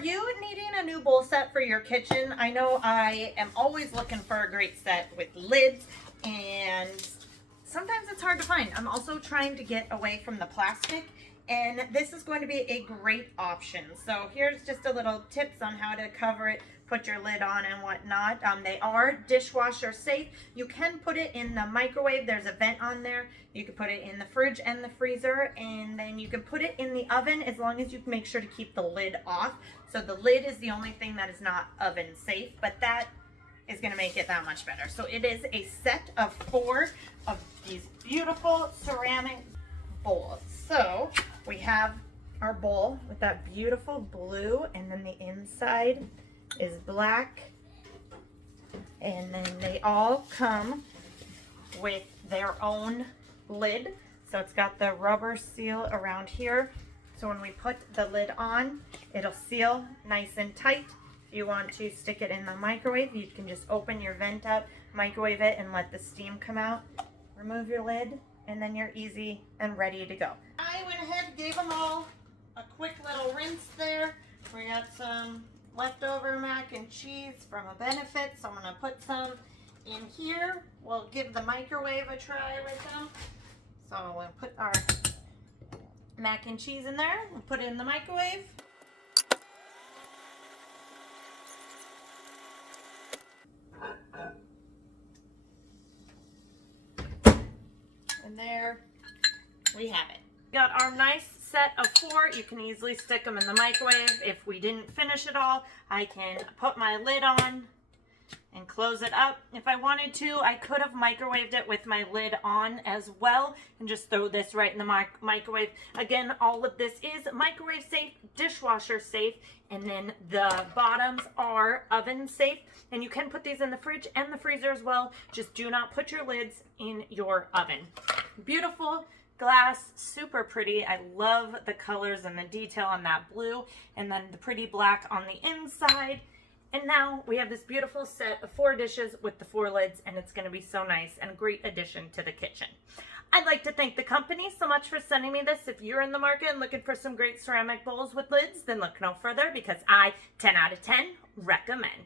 Are you needing a new bowl set for your kitchen? I know I am always looking for a great set with lids, and sometimes it's hard to find. I'm also trying to get away from the plastic, and this is going to be a great option. So here's just a little tips on how to cover it, put your lid on and whatnot. They are dishwasher safe. You can put it in the microwave. There's a vent on there. You can put it in the fridge and the freezer, and then you can put it in the oven as long as you make sure to keep the lid off. So the lid is the only thing that is not oven safe, but that is going to make it that much better. So it is a set of 4 of these beautiful ceramic bowls. So we have our bowl with that beautiful blue, and then the inside is black, and then they all come with their own lid. So it's got the rubber seal around here, so when we put the lid on, it'll seal nice and tight. If you want to stick it in the microwave, you can just open your vent up, microwave it, and let the steam come out. Remove your lid, and then you're easy and ready to go. I went ahead and gave them all a quick little rinse there. We got some leftover mac and cheese from a benefit, so I'm going to put some in here. We'll give the microwave a try with them. So we'll put our mac and cheese in there. We'll put it in the microwave. And there we have it. Got our nice set of 4. You can easily stick them in the microwave. If we didn't finish it all, I can put my lid on and close it up. If I wanted to, I could have microwaved it with my lid on as well and just throw this right in the microwave. Again, all of this is microwave safe, dishwasher safe, and then the bottoms are oven safe. And you can put these in the fridge and the freezer as well. Just do not put your lids in your oven. Beautiful glass, super pretty. I love the colors and the detail on that blue, and then the pretty black on the inside. And now we have this beautiful set of 4 dishes with the 4 lids, and it's going to be so nice and a great addition to the kitchen. I'd like to thank the company so much for sending me this. If you're in the market and looking for some great ceramic bowls with lids, then look no further, because I, 10 out of 10, recommend.